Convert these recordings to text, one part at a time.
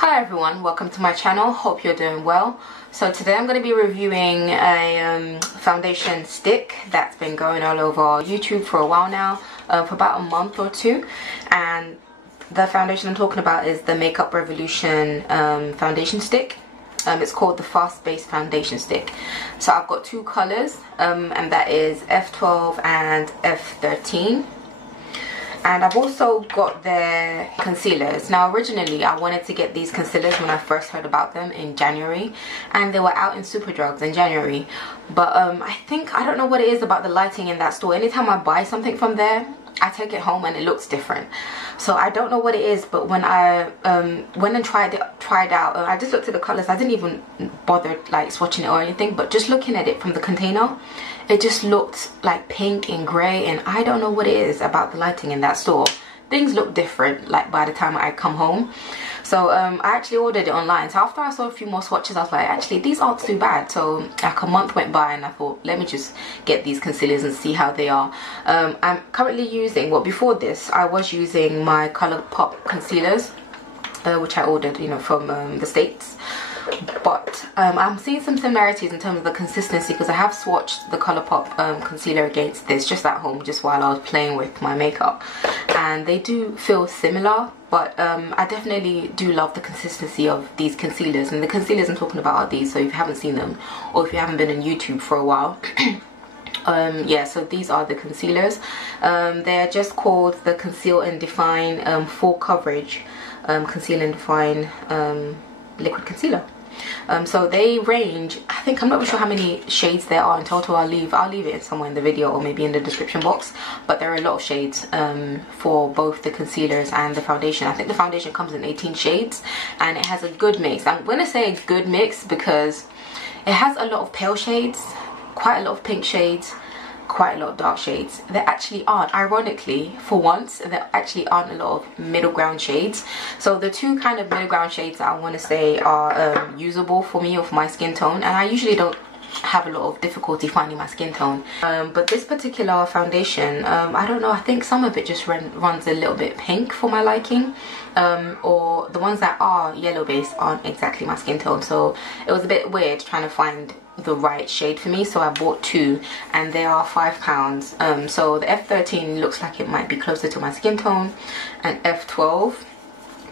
Hi everyone, welcome to my channel. Hope you're doing well. So today I'm going to be reviewing a foundation stick that's been going all over YouTube for a while now, for about a month or two. And the foundation I'm talking about is the Makeup Revolution foundation stick. It's called the Fast Base Foundation Stick. So I've got two colors, and that is F12 and F13. And I've also got their concealers. Now originally I wanted to get these concealers when I first heard about them in January, and they were out in Superdrugs in January. But I don't know what it is about the lighting in that store. Anytime I buy something from there, I take it home and it looks different. So I don't know what it is, but when I went and tried out, I just looked at the colors. I didn't even bother like swatching it or anything, but just looking at it from the container, it just looked like pink and grey, and I don't know what it is about the lighting in that store. Things look different like by the time I come home. So I actually ordered it online. So after I saw a few more swatches, I was like, actually these aren't too bad. So like a month went by and I thought, let me just get these concealers and see how they are. I'm currently using, well, before this I was using my Colourpop concealers, which I ordered, from the States. But I'm seeing some similarities in terms of the consistency, because I have swatched the Colourpop concealer against this just at home, just while I was playing with my makeup, and they do feel similar. But I definitely do love the consistency of these concealers, and the concealers I'm talking about are these. So if you haven't seen them, or if you haven't been on YouTube for a while, yeah, so these are the concealers. They're just called the Conceal and Define Full Coverage Conceal and Define Liquid Concealer. So they range, I think, I'm not sure how many shades there are in total. I'll leave it somewhere in the video or maybe in the description box, but there are a lot of shades for both the concealers and the foundation. I think the foundation comes in 18 shades, and it has a good mix. I'm going to say a good mix because it has a lot of pale shades, quite a lot of pink shades, quite a lot of dark shades. There actually aren't, ironically, for once, there actually aren't a lot of middle ground shades. So the two kind of middle ground shades that I want to say are usable for me or for my skin tone, and I usually don't have a lot of difficulty finding my skin tone. But this particular foundation, I don't know, I think some of it just runs a little bit pink for my liking, or the ones that are yellow based aren't exactly my skin tone. So it was a bit weird trying to find the right shade for me, so I bought two, and they are £5. So the F13 looks like it might be closer to my skin tone, and F12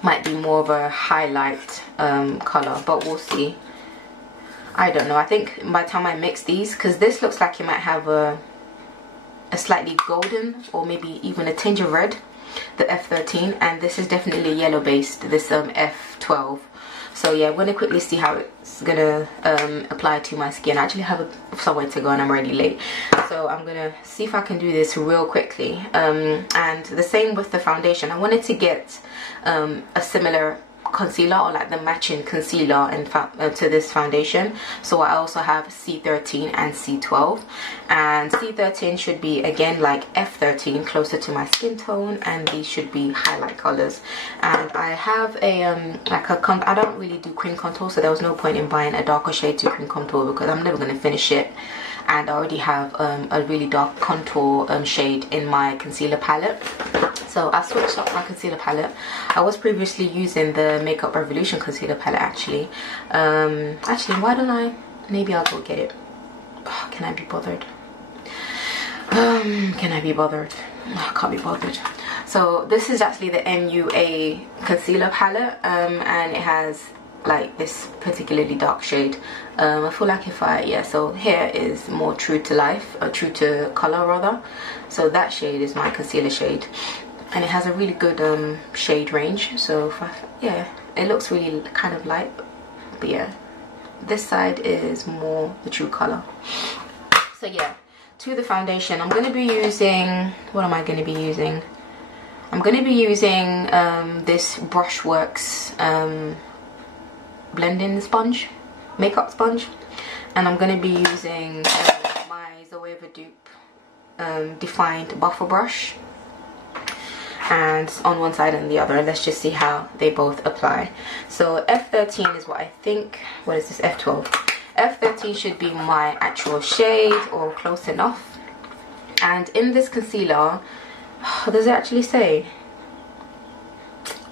might be more of a highlight color, but we'll see. I don't know. I think by the time I mix these, because this looks like it might have a slightly golden or maybe even a tinge of red, the F13, and this is definitely yellow based, this F12. So yeah, I'm going to quickly see how it's going to apply to my skin. I actually have somewhere to go and I'm already late. So I'm going to see if I can do this real quickly. And the same with the foundation. I wanted to get a similar concealer, or like the matching concealer to this foundation. So I also have C13 and C12, and C13 should be again like F13, closer to my skin tone, and these should be highlight colors. And I have a I don't really do cream contour, so there was no point in buying a darker shade to cream contour because I'm never going to finish it, and I already have a really dark contour shade in my concealer palette. So I switched up my concealer palette. I was previously using the Makeup Revolution concealer palette actually. Actually, why don't I, maybe I'll go get it. Oh, can I be bothered? Can I be bothered? Oh, I can't be bothered. So this is actually the MUA concealer palette, and it has like this particularly dark shade. I feel like if so here is more true to life, or true to color rather. So that shade is my concealer shade, and it has a really good shade range. So yeah, it looks really kind of light, but yeah, this side is more the true color. So yeah, to the foundation, I'm going to be using, what am I going to be using? I'm going to be using this Brushworks blending sponge, makeup sponge, and I'm going to be using my Zoeva Dupe defined buffer brush, and on one side and the other. Let's just see how they both apply. So F13 is what I think, what is this, F12? F13 should be my actual shade, or close enough. And in this concealer, does it actually say?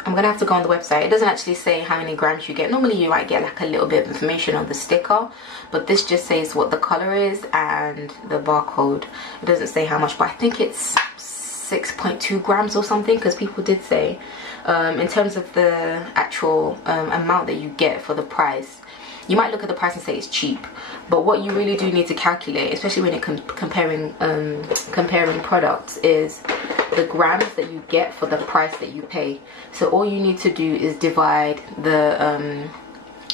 I'm gonna have to go on the website. It doesn't actually say how many grams you get. Normally you might get like a little bit of information on the sticker, but this just says what the color is and the barcode. It doesn't say how much, but I think it's 6.2 grams or something, because people did say in terms of the actual amount that you get for the price. You might look at the price and say it's cheap, but what you really do need to calculate, especially when you're comparing products, is the grams that you get for the price that you pay. So all you need to do is divide the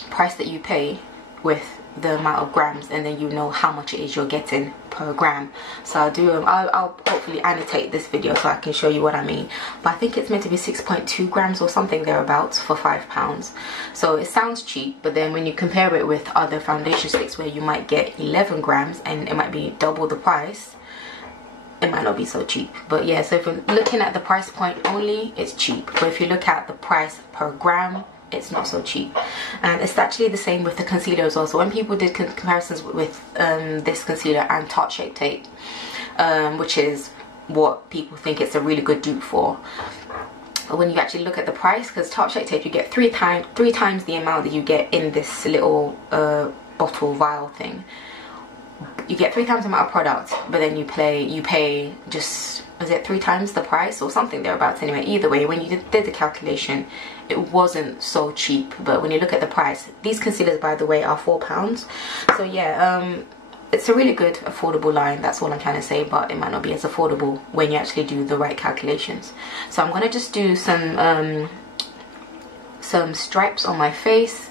price that you pay with the amount of grams, and then you know how much it is you're getting per gram. So I'll hopefully annotate this video so I can show you what I mean, but I think it's meant to be 6.2 grams or something thereabouts for £5. So it sounds cheap, but then when you compare it with other foundation sticks where you might get 11 grams and it might be double the price, it might not be so cheap. But yeah, so if you're looking at the price point only, it's cheap, but if you look at the price per gram, it's not so cheap. And it's actually the same with the concealer as well. So when people did comparisons with this concealer and Tarte Shape Tape, which is what people think it's a really good dupe for, when you actually look at the price, because Tarte Shape Tape you get three times the amount that you get in this little bottle vial thing. You get 3 times the amount of product, but then you pay just, is it 3 times the price or something thereabouts? Anyway, either way, when you did the calculation, it wasn't so cheap. But when you look at the price, these concealers, by the way, are £4. So yeah, it's a really good affordable line. That's all I'm trying to say, but it might not be as affordable when you actually do the right calculations. So I'm gonna just do some stripes on my face.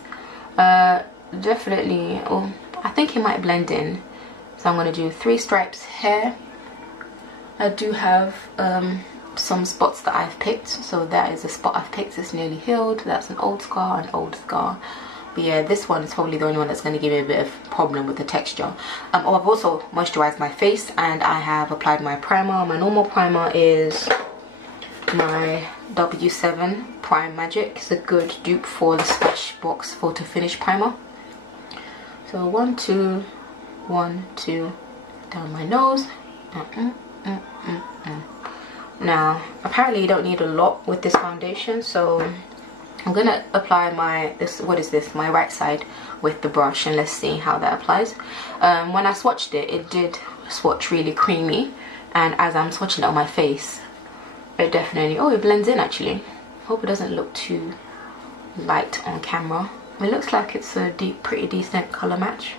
Definitely, oh, I think it might blend in. So I'm going to do 3 stripes here. I do have some spots that I've picked. So that is a spot I've picked. It's nearly healed. That's an old scar, an old scar. But yeah, this one is probably the only one that's going to give me a bit of problem with the texture. Oh, I've also moisturized my face and I have applied my primer. My normal primer is my W7 Prime Magic. It's a good dupe for the Smashbox Photo Finish Primer. So 1, 2, 1, 2 down my nose. Now apparently you don't need a lot with this foundation, so I'm gonna apply my my right side with the brush, and let's see how that applies. When I swatched it, it did swatch really creamy, and as I'm swatching it on my face, it definitely, oh, it blends in actually. Hope it doesn't look too light on camera. It looks like it's a pretty decent color match.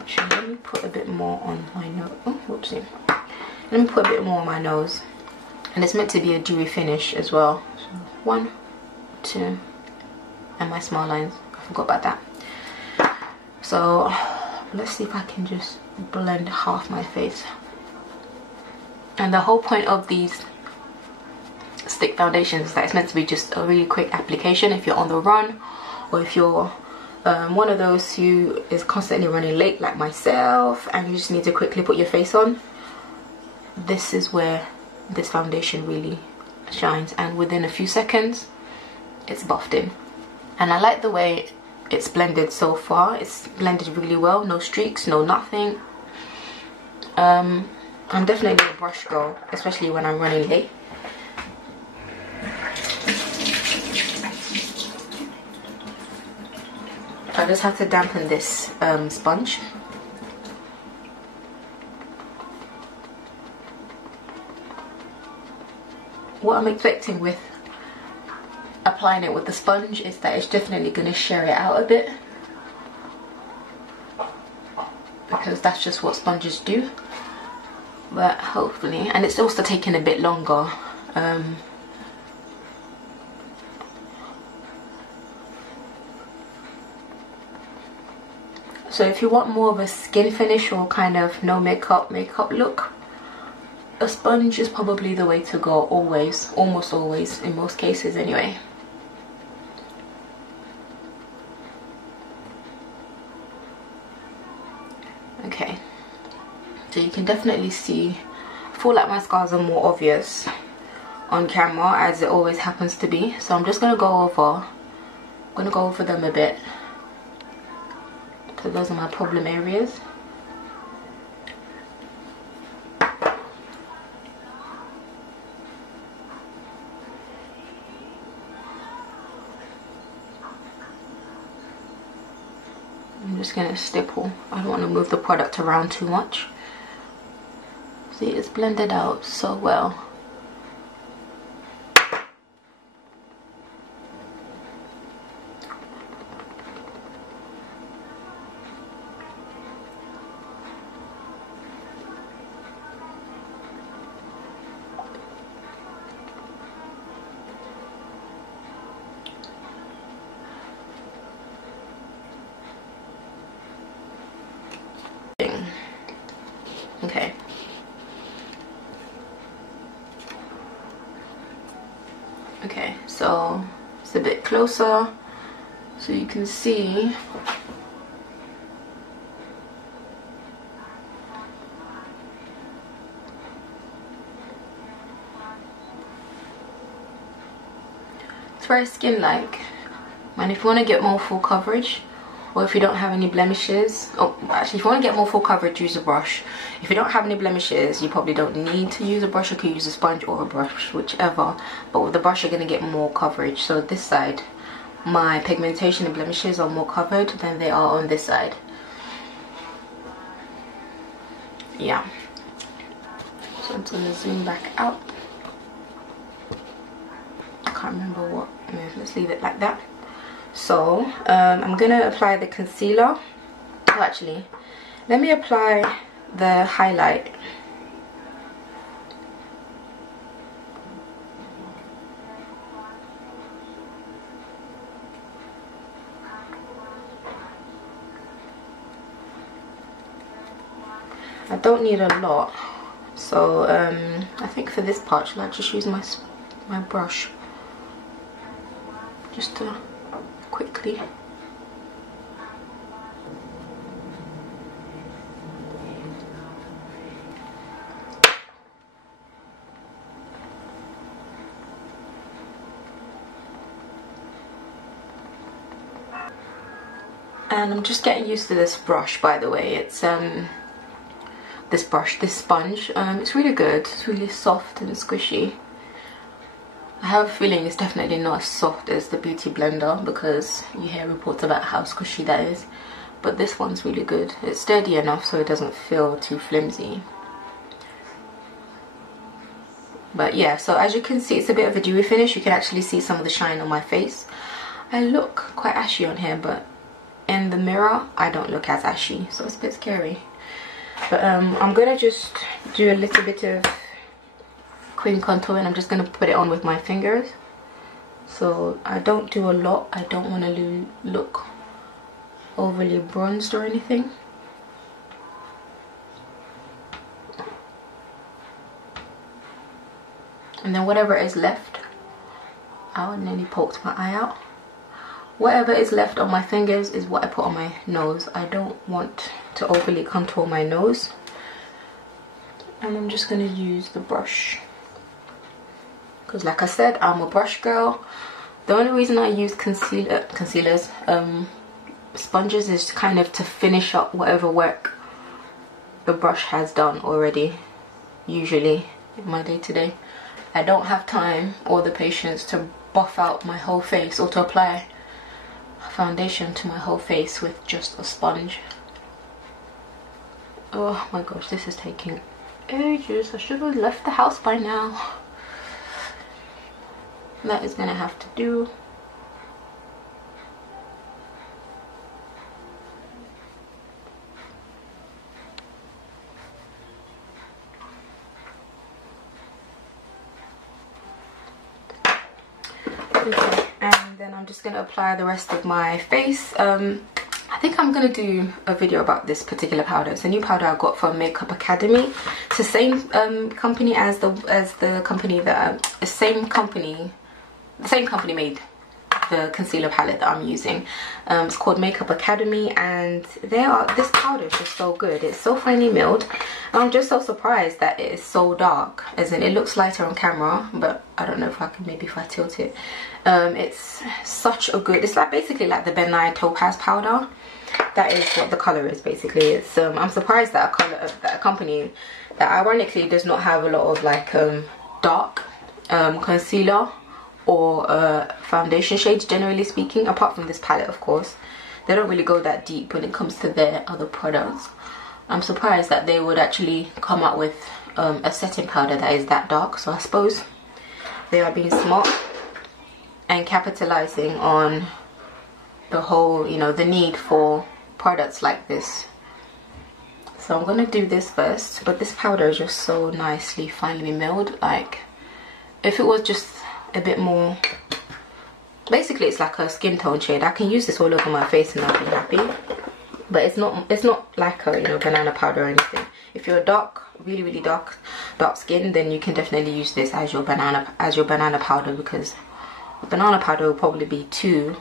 Actually, let me put a bit more on my nose. Oh, whoopsie. Let me put a bit more on my nose. And it's meant to be a dewy finish as well. So 1, 2, and my smile lines. I forgot about that. So let's see if I can just blend half my face. And the whole point of these stick foundations is that it's meant to be just a really quick application if you're on the run, or if you're one of those who is constantly running late like myself and you just need to quickly put your face on. This is where this foundation really shines, and within a few seconds it's buffed in. And I like the way it's blended so far. It's blended really well, no streaks, no nothing. I'm definitely a brush girl, especially when I'm running late. I just have to dampen this sponge. What I'm expecting with applying it with the sponge is that it's definitely going to share it out a bit, because that's just what sponges do. But hopefully, and it's also taking a bit longer. So if you want more of a skin finish or kind of no makeup look, a sponge is probably the way to go, always, almost always, in most cases anyway. Okay, so you can definitely see, I feel like my scars are more obvious on camera, as it always happens to be. So I'm just gonna go over them a bit. So those are my problem areas. I'm just gonna stipple. I don't want to move the product around too much. See, it's blended out so well. Okay. Okay, so it's a bit closer so you can see. It's very skin-like, and if you want to get more full coverage, or if you don't have any blemishes, oh actually if you want to get more full coverage, use a brush. If you don't have any blemishes, you probably don't need to use a brush. You could use a sponge or a brush, whichever, but with the brush you're going to get more coverage. So this side, my pigmentation and blemishes are more covered than they are on this side. Yeah, so I'm just going to zoom back out. I can't remember what, let's leave it like that. So I'm gonna apply the concealer. Oh, actually, let me apply the highlight. I don't need a lot, so I think for this part, shall I just use my brush just to quickly. And I'm just getting used to this brush, by the way. It's this sponge, it's really good. It's really soft and squishy. I have a feeling it's definitely not as soft as the Beauty Blender, because you hear reports about how squishy that is, but this one's really good. It's sturdy enough so it doesn't feel too flimsy. But yeah, so as you can see, it's a bit of a dewy finish. You can actually see some of the shine on my face. I look quite ashy on here, but in the mirror I don't look as ashy, so it's a bit scary. But I'm gonna just do a little bit of cream contour, and I'm just gonna put it on with my fingers. So I don't do a lot. I don't want to look overly bronzed or anything. And then whatever is left, I nearly poked my eye out. Whatever is left on my fingers is what I put on my nose. I don't want to overly contour my nose. And I'm just gonna use the brush, because like I said, I'm a brush girl. The only reason I use concealers, sponges, is kind of to finish up whatever work the brush has done already. Usually in my day-to-day, I don't have time or the patience to buff out my whole face or to apply foundation to my whole face with just a sponge. Oh my gosh, this is taking ages. I should have left the house by now. That is gonna have to do. Okay, and then I'm just gonna apply the rest of my face. I think I'm gonna do a video about this particular powder. It's a new powder I got from Makeup Academy. It's the same company as the company that the same company made the concealer palette that I'm using. It's called Makeup Academy, and this powder is just so good. It's so finely milled, and I'm just so surprised that it is so dark. As in, it looks lighter on camera, but I don't know if I can, maybe if I tilt it. It's such a good, it's like basically like the Ben Nye Topaz powder. That is what the color is basically. It's I'm surprised that a company that ironically does not have a lot of like dark concealer or foundation shades, generally speaking, apart from this palette of course, they don't really go that deep when it comes to their other products. I'm surprised that they would actually come out with a setting powder that is that dark. So I suppose they are being smart and capitalizing on the whole, you know, the need for products like this. So I'm gonna do this first, but this powder is just so nicely finely milled. Like, if it was just a bit more, basically it's like a skin tone shade. I can use this all over my face and I'll be happy. But it's not like a, you know, banana powder or anything. If you're dark, really dark skin, then you can definitely use this as your banana powder, because banana powder will probably be too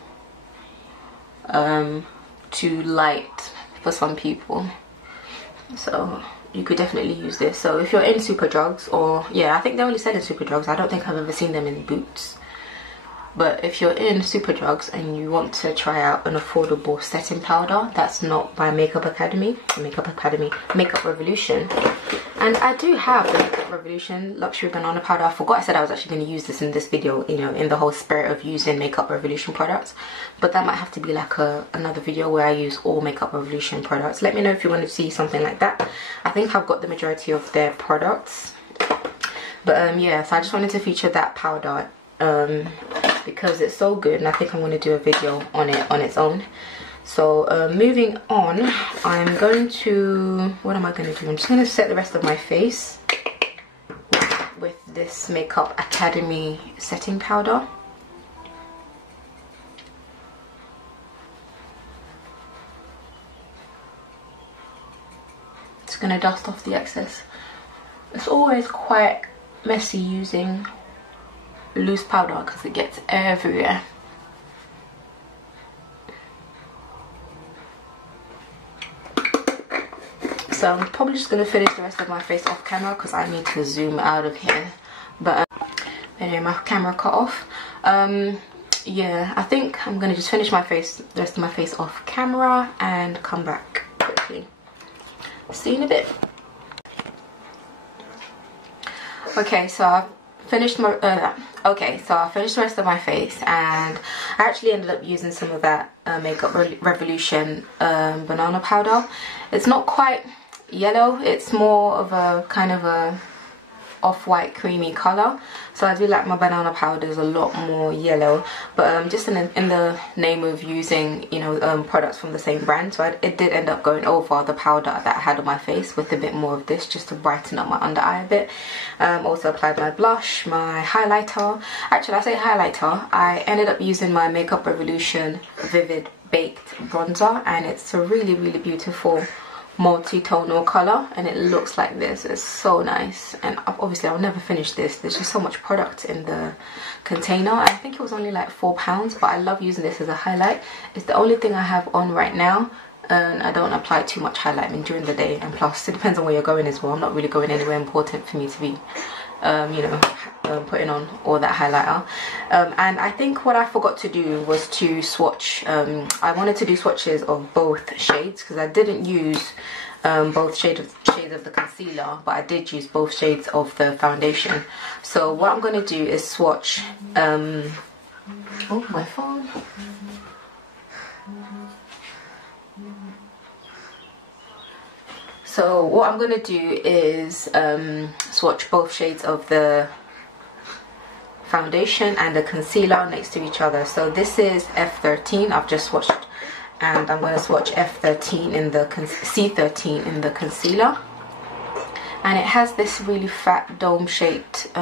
light for some people. So you could definitely use this. So if you're in Superdrugs, or yeah, I think they only sell in Superdrugs. I don't think I've ever seen them in Boots. But if you're in Superdrugs and you want to try out an affordable setting powder that's not by Makeup Revolution, and I do have the Makeup Revolution Luxury Banana Powder. I forgot I said I was actually going to use this in this video, you know, in the whole spirit of using Makeup Revolution products. But that might have to be like another video where I use all Makeup Revolution products. Let me know if you want to see something like that. I think I've got the majority of their products. But yeah, so I just wanted to feature that powder because it's so good, and I think I'm going to do a video on it on its own. So moving on, I'm going to, what am I going to do? I'm just going to set the rest of my face with this Makeup Academy setting powder. Just going to dust off the excess. It's always quite messy using loose powder because it gets everywhere. So I'm probably just going to finish the rest of my face off camera because I need to zoom out of here. But anyway, my camera cut off. Yeah, I think I'm going to just finish my face, the rest of my face off camera, and come back quickly. See you in a bit. Okay, so I've finished my I finished the rest of my face, and I actually ended up using some of that Makeup Revolution banana powder. It's not quite yellow, it's more of a kind of a off-white creamy color, so I do like my banana powders a lot more yellow, but just in the name of using, you know, products from the same brand, so it did end up going over the powder that I had on my face with a bit more of this just to brighten up my under eye a bit. Also applied my blush, my highlighter. Actually, I say highlighter, I ended up using my Makeup Revolution Vivid Baked Bronzer, and it's a really beautiful multi-tonal color, and it looks like this. It's so nice, and obviously I'll never finish this. There's just so much product in the container. I think it was only like £4, but I love using this as a highlight. It's the only thing I have on right now, and I don't apply too much highlight during the day, and plus it depends on where you're going as well. I'm not really going anywhere important for me to be you know, putting on all that highlighter. And I think what I forgot to do was to swatch. I wanted to do swatches of both shades because I didn't use both shades of the concealer, but I did use both shades of the foundation. So what I'm going to do is swatch oh, my phone. So what I'm going to do is swatch both shades of the foundation and the concealer next to each other. So this is F13, I've just swatched, and I'm going to swatch F13 in the C13 in the concealer. And it has this really fat dome shaped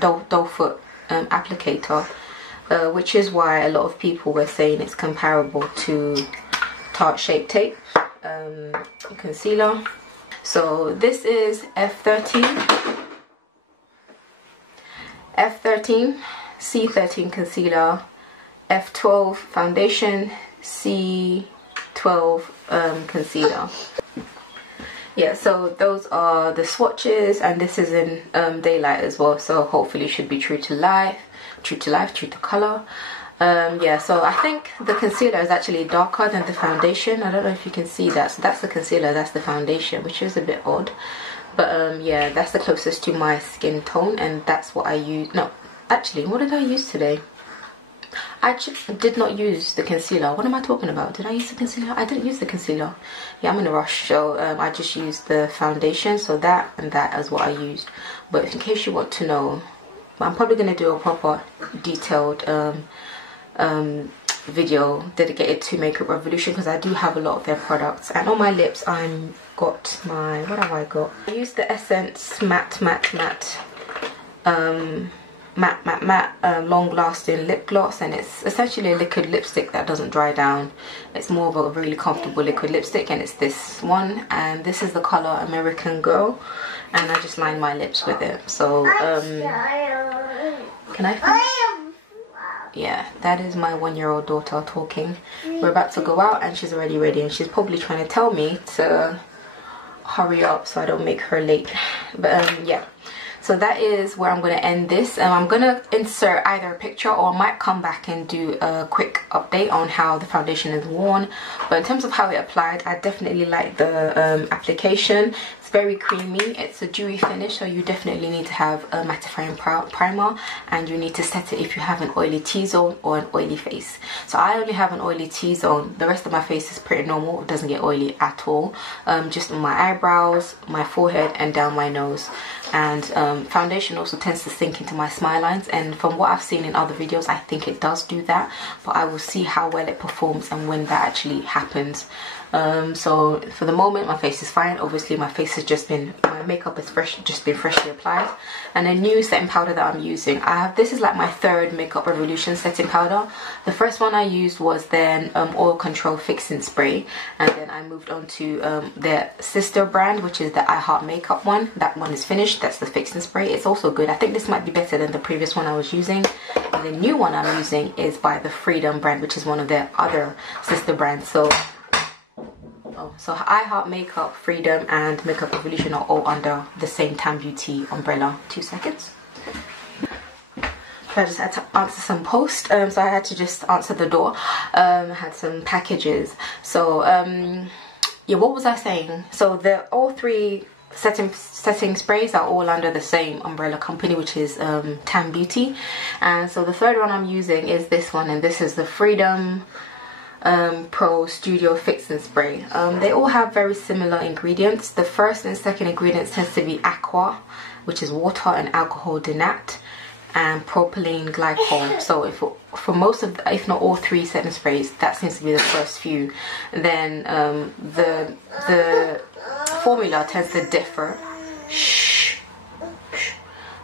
doe foot applicator, which is why a lot of people were saying it's comparable to Tarte Shape Tape concealer. So this is F13, C13 concealer, F12 foundation, C12 concealer. Yeah, so those are the swatches, and this is in daylight as well, so hopefully should be true to life, true to color. Yeah, so I think the concealer is actually darker than the foundation. I don't know if you can see that. So that's the concealer, that's the foundation, which is a bit odd. But yeah, that's the closest to my skin tone, and that's what I use. No, actually, what did I use today? I did not use the concealer. What am I talking about? Did I use the concealer? I didn't use the concealer. Yeah, I'm in a rush, so I just used the foundation. So that and that is what I used. But in case you want to know, I'm probably going to do a proper detailed video dedicated to Makeup Revolution, because I do have a lot of their products. And on my lips I got my, what have I got? I used the Essence matte long lasting lip gloss, and it's essentially a liquid lipstick that doesn't dry down. It's more of a really comfortable liquid lipstick, and it's this one, and this is the color American Girl, and I just line my lips with it. So can I finish? Yeah, that is my 1-year-old daughter talking. We're about to go out and she's already ready, and she's probably trying to tell me to hurry up so I don't make her late. But yeah, so that is where I'm going to end this. I'm going to insert either a picture, or I might come back and do a quick update on how the foundation is worn. But in terms of how it applied, I definitely like the application. It's very creamy, it's a dewy finish, so you definitely need to have a mattifying primer, and you need to set it if you have an oily T-zone or an oily face. So I only have an oily T-zone. The rest of my face is pretty normal, it doesn't get oily at all. Just on my eyebrows, my forehead, and down my nose. And foundation also tends to sink into my smile lines, and from what I've seen in other videos, I think it does do that, but I will see how well it performs and when that actually happens. So for the moment my face is fine. Obviously my face has just been, my makeup is just been freshly applied. And a new setting powder that I'm using, this is like my third Makeup Revolution setting powder. The first one I used was then Oil Control Fixing Spray, and then I moved on to their sister brand, which is the I Heart Makeup one. That one is finished, that's the fixing spray. It's also good. I think this might be better than the previous one I was using. And the new one I'm using is by the Freedom brand, which is one of their other sister brands. So I Heart Makeup, Freedom, and Makeup Revolution are all under the same Tan Beauty umbrella. 2 seconds. I just had to answer some post, so I had to just answer the door. I had some packages. So yeah, what was I saying? So all three setting sprays are all under the same umbrella company, which is Tan Beauty. And so the third one I'm using is this one, and this is the Freedom Pro Studio Fixing Spray. They all have very similar ingredients. The first and second ingredients tends to be aqua, which is water, and alcohol denat, and propylene glycol. So for most of, if not all three setting sprays, that seems to be the first few. Then the formula tends to differ.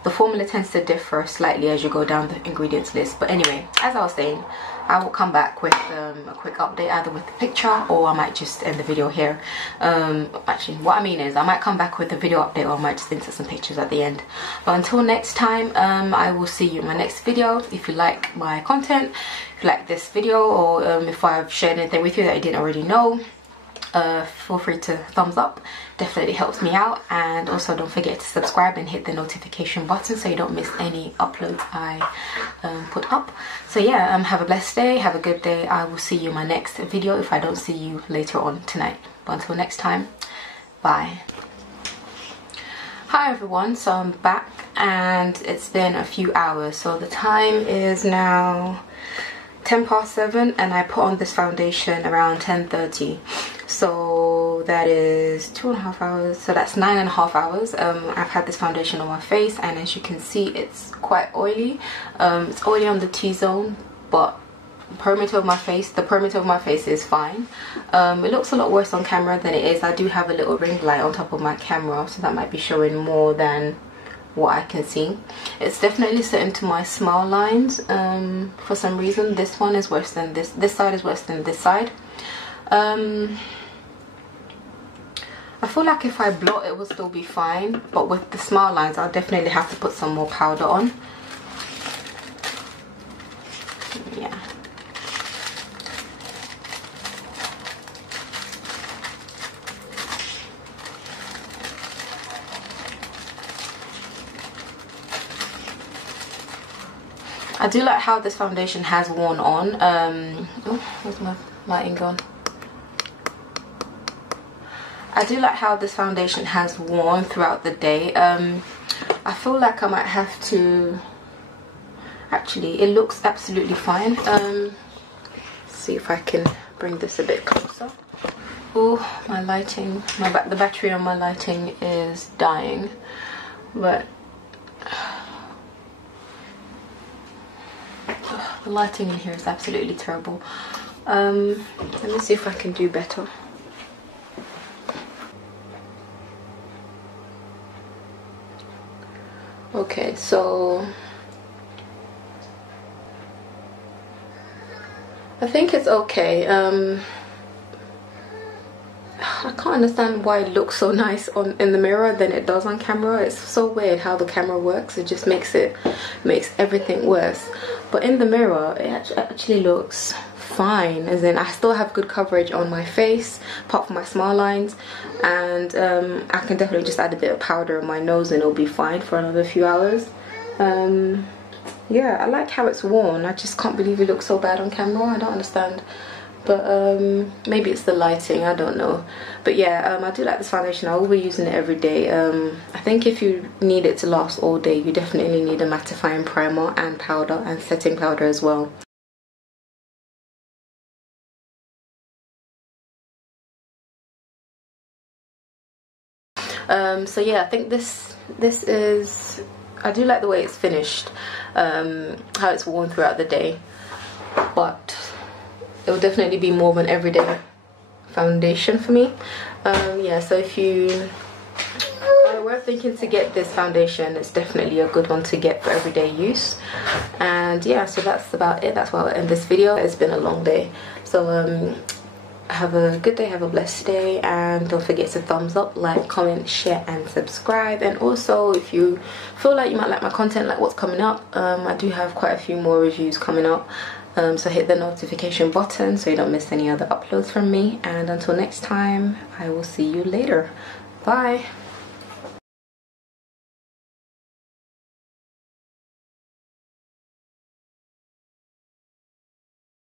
The formula tends to differ slightly as you go down the ingredients list. But anyway, as I was saying, I will come back with a quick update, either with the picture, or I might just end the video here. Actually, what I mean is I might come back with a video update, or I might just insert some pictures at the end. But until next time, I will see you in my next video. If you like my content, if you like this video, or if I've shared anything with you that you didn't already know, feel free to thumbs up. Definitely helps me out. And also don't forget to subscribe and hit the notification button so you don't miss any uploads I put up. So yeah, have a blessed day, have a good day. I will see you in my next video if I don't see you later on tonight. But until next time, bye. Hi everyone, so I'm back and it's been a few hours. So the time is now 7:10, and I put on this foundation around 10:30. So that is 2.5 hours, so that's 9.5 hours. I've had this foundation on my face, and as you can see, it's quite oily. It's oily on the T-zone, but the perimeter of my face is fine. It looks a lot worse on camera than it is. I do have a little ring light on top of my camera, so that might be showing more than what I can see. It's definitely set into my smile lines. For some reason this one is worse than this side is worse than this side. I feel like if I blot it will still be fine, but with the smile lines I'll definitely have to put some more powder on. Yeah. I do like how this foundation has worn on. Oh, where's my lighting gone? I do like how this foundation has worn throughout the day. I feel like I might have to Actually, it looks absolutely fine. See if I can bring this a bit closer. Oh, my lighting, the battery on my lighting is dying, but the lighting in here is absolutely terrible. Let me see if I can do better. Okay, so I think it's okay. I can't understand why it looks so nice in the mirror than it does on camera. It's so weird how the camera works. It just makes everything worse. But in the mirror, it actually looks fine. As in, I still have good coverage on my face, apart from my smile lines, and I can definitely just add a bit of powder on my nose and it'll be fine for another few hours. Yeah, I like how it's worn. I just can't believe it looks so bad on camera. I don't understand. But maybe it's the lighting, I don't know. But yeah, I do like this foundation. I will be using it every day. I think if you need it to last all day, you definitely need a mattifying primer and powder and setting powder as well. So yeah, I think this is, I do like the way it's finished, how it's worn throughout the day, but it will definitely be more of an everyday foundation for me. Yeah, so if you were thinking to get this foundation, it's definitely a good one to get for everyday use. And yeah, so that's about it. That's why I'll end this video. It's been a long day, so have a good day, have a blessed day, and don't forget to thumbs up, like, comment, share and subscribe. And also, if you feel like you might like my content, like what's coming up, I do have quite a few more reviews coming up, so hit the notification button so you don't miss any other uploads from me. And until next time, I will see you later. Bye.